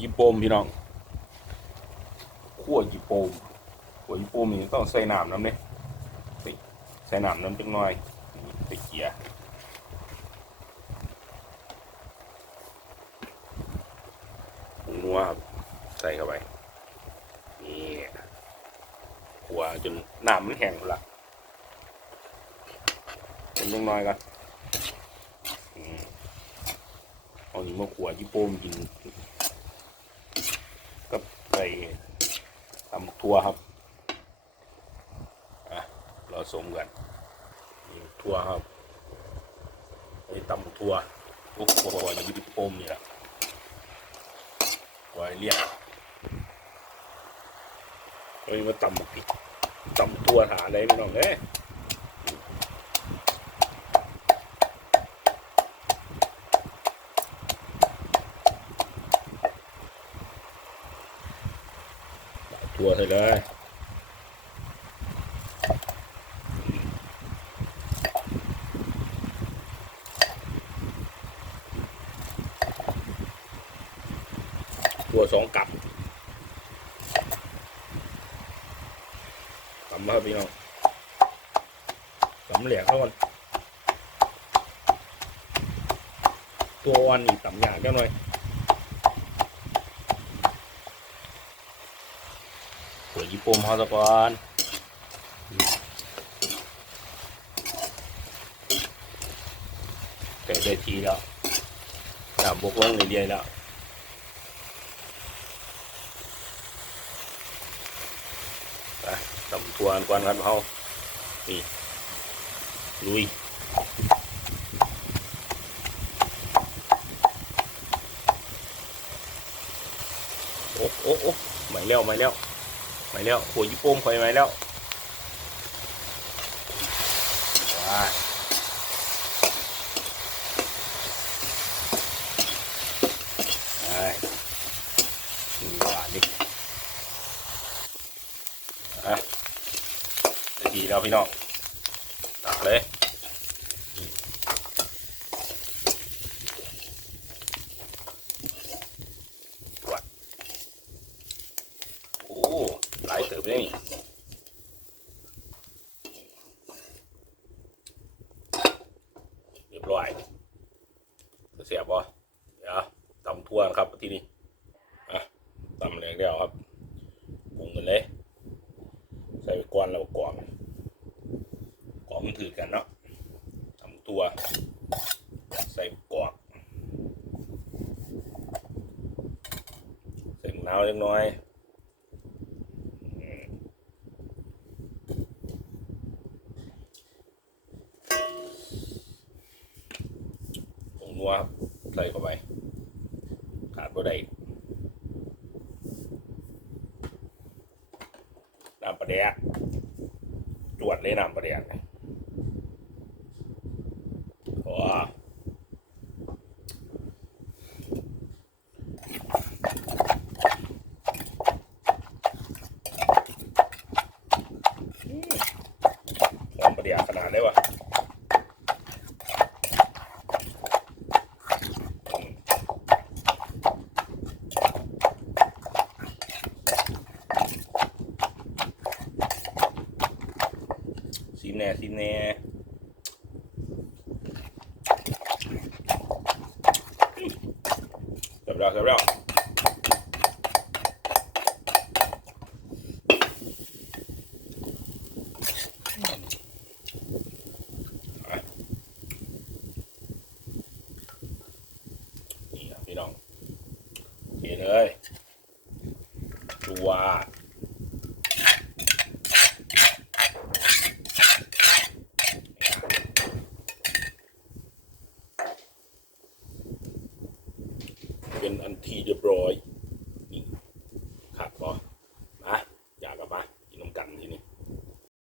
ยิโปมพี่น้องขั่วยิโปมขั่วยิโปมนี่ต้องใส่น้ำน้ำเนี่ยใส่น้ำน้ำจังหน่อยนี่ใส่เกียร์ผงนัวครับใส่เข้าไปนี่ขัวจนน้ำมันแห้งหมดละเป็นจังหน่อยก่อนเอาหนี่มาขั่วยิโปมกิน กับใส่ตำทั่วครับอะเราสมกันนี่ทั่วครับไอ้ตำทั่วโอ้โหอย่างนี้ปมนี่แหละไว้เรียกเฮ้ยมาตำบักพริกตำทั่วถาอะไรไม่น้องเอ้ ตัวใส่เลยทั่วสองกับตำมาครับพี่น้องตำเหลี่ยเข้ากันตัวอ่อนนี่ตำยากจังหน่อย ญี่ปุ่นเขาตะกอนแต่ได้ทีแล้วดาบบกลงเรื่อยๆแล้วไปตำทวนกวนกันเขานี่ลุยโอ้โอ้โอ้ไม่แล้วไม่แล้ว ไปแล้วหัวญี่ปุ่นไปไหมแล้วว้ายไปนี่หวาล่ะได้ดีแล้วพี่น้องตักเลยวัดโอ้หลาย เติบเลยเรียบร้อยเสียบบ่เดี๋ยวตำทั่วนะครับที่นี่อะตำเลยเดียวครับปรุงกันเลย ใส่ไปก้อนแล้วกรองกรองมันถือกันเนาะตำตัวใส่กรอกใส่มะนาวเล็กน้อย นัวครับใส่เข้าไปขาดบ่ได้น้ำปลาแดกจวดเลยน้ำปลาแดกนี่โอ้หอมปลาแดกขนาดได้วะ ซิมแน่ซิแน่เสร็จแล้วเสร็จแล้วอะนี่ครับพี่น้องโอเคเลยตัว เป็นอันทีเรียบร้อย